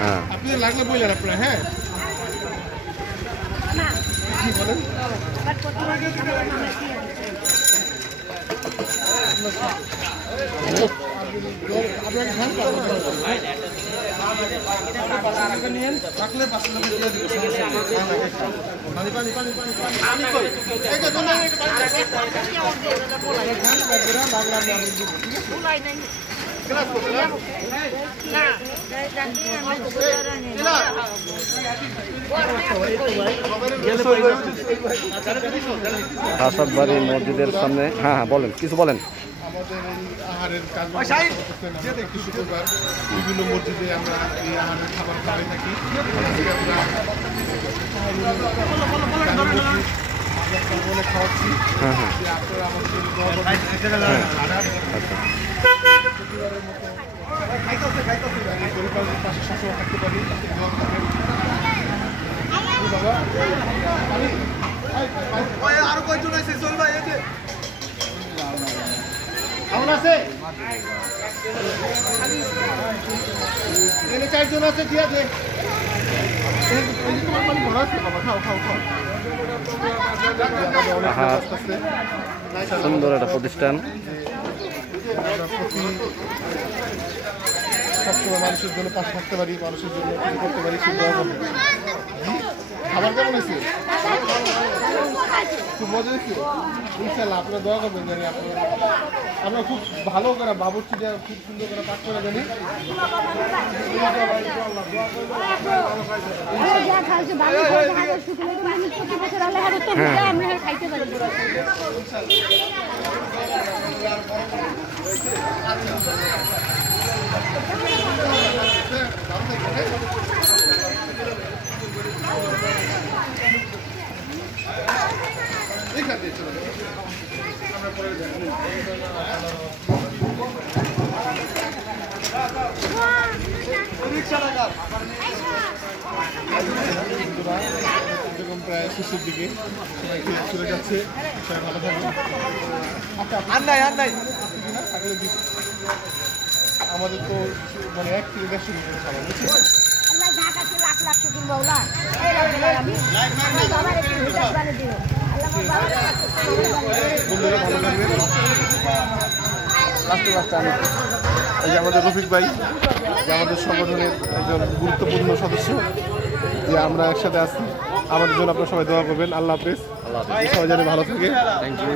হ্যাঁ আপনি লাগলে বললেন আপনারা। হ্যাঁ কি বলেন? আপনাকে খান রাখলে 5 টাকা দিয়ে দিব, সমস্যা নেই। পানি পানি পানি পানি পানি কই এই যে দুলাই একটা পানি খান লাগরা লাগলা আমি দিব। ঠিক আছে বুলাই নাই গ্লাস করতে না না আসাদ বাড়ি মসজিদের সামনে। হ্যাঁ হ্যাঁ বলেন, কিছু বলেন। আমাদের এই আহারের কাজ প্রতি শুক্রবার বিভিন্ন মসজিদে আমরা এই আহারের খাবার খাওয়াই থাকি। আমরা খাওয়াচ্ছি। হ্যাঁ হ্যাঁ যে আপনারা আমাদের জন্য দোয়া করবেন। পরিবারের পাশে সবসময় থাকতে পারি, দোয়া করবেন। বাবা আরো কয়জন আছে? চল ভাই কেমন আছে? এখানে 4 জন আছে। ঠিক আছে সুন্দর একটা প্রতিষ্ঠান। সবসময় মানুষের জন্য পাশে থাকতে পারি, মানুষের জন্য কিছু করতে পারি, সে দোয়া করবেন। খাবার কেমন আছে? খুব মজা হয়েছে। ইনশাল্লাহ আপনারা দোয়া করবেন জানি আমরা খুব ভালো করে বাবুর্চিটা খুব সুন্দর করে পাক করে জানি। এরকম প্রায় শেষের দিকে সবাই চলে যাচ্ছে। সবাই ভালো থাকবে। আমাদের তো মানে 1 থেকে 150 লিটার খাবার বুঝছেন। বন্ধুরা ভালো থাকবেন। লাস্টে আমি এই যে আমাদের রফিক ভাই, যে আমাদের সংগঠনের একজন গুরুত্বপূর্ণ সদস্য, যে আমরা একসাথে আছি। আমাদের জন্য আপনারা সবাই দোয়া করবেন। আল্লাহ হাফেজ। সবাই যেন ভালো থাকে। Thank you.